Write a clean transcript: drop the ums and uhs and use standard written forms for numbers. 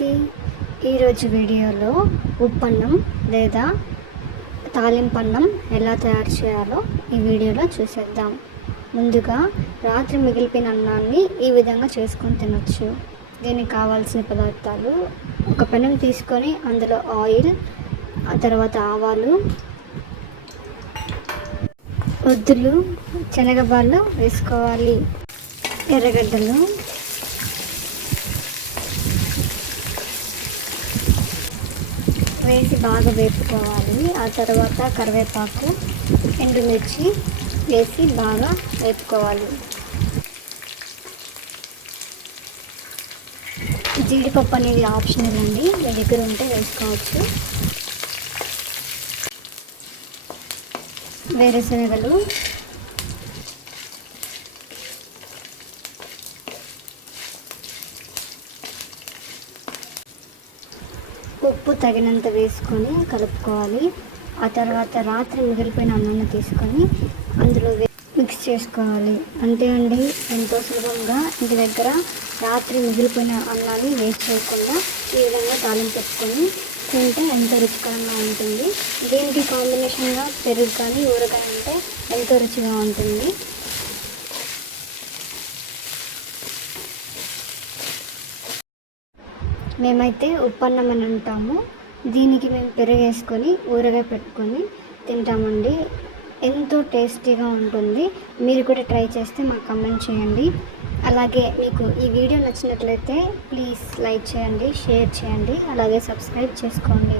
అందరికీ ఈరోజు వీడియోలో ఉప్పన్నం లేదా తాలింపన్నం ఎలా తయారు చేయాలో ఈ వీడియోలో చూసేద్దాం. ముందుగా రాత్రి మిగిలిపోయిన అన్నాన్ని ఈ విధంగా చేసుకొని తినొచ్చు. దీనికి కావాల్సిన పదార్థాలు: ఒక పెనం తీసుకొని అందులో ఆయిల్, ఆ తర్వాత ఆవాలు, ఒద్దులు, శనగబాళ్ళు వేసుకోవాలి. ఎర్రగడ్డలు, వేసి బాగా వేపుకోవాలి. ఆ తర్వాత కరివేపాకు, ఎండుమిర్చి వేసి బాగా వేపుకోవాలి. జీడిపప్పు అనేది ఆప్షనల్ అండి, మీ దగ్గర ఉంటే వేసుకోవచ్చు. వేరుశనగలు, ఉప్పు తగినంత వేసుకొని కలుపుకోవాలి. ఆ తర్వాత రాత్రి మిగిలిపోయిన అన్నాన్ని తీసుకొని అందులో మిక్స్ చేసుకోవాలి. అంతే అండి, ఎంతో సులభంగా ఇంటి దగ్గర రాత్రి మిగిలిపోయిన అన్నాన్ని వేస్ట్ చేయకుండా ఈ విధంగా తాలింపు పెట్టుకొని తింటే ఎంతో రుచికరంగా ఉంటుంది. దీనికి కాంబినేషన్గా పెరుగు కానీ ఊరగాయ ఉంటే ఎంతో రుచిగా ఉంటుంది. మేమైతే ఉప్పన్నం అని అంటాము. దీనికి మేము పెరుగు వేసుకొని ఊరగాయ పెట్టుకొని తింటామండి. ఎంతో టేస్టీగా ఉంటుంది. మీరు కూడా ట్రై చేస్తే మాకు కమెంట్ చేయండి. అలాగే మీకు ఈ వీడియో నచ్చినట్లయితే ప్లీజ్ లైక్ చేయండి, షేర్ చేయండి, అలాగే సబ్స్క్రైబ్ చేసుకోండి.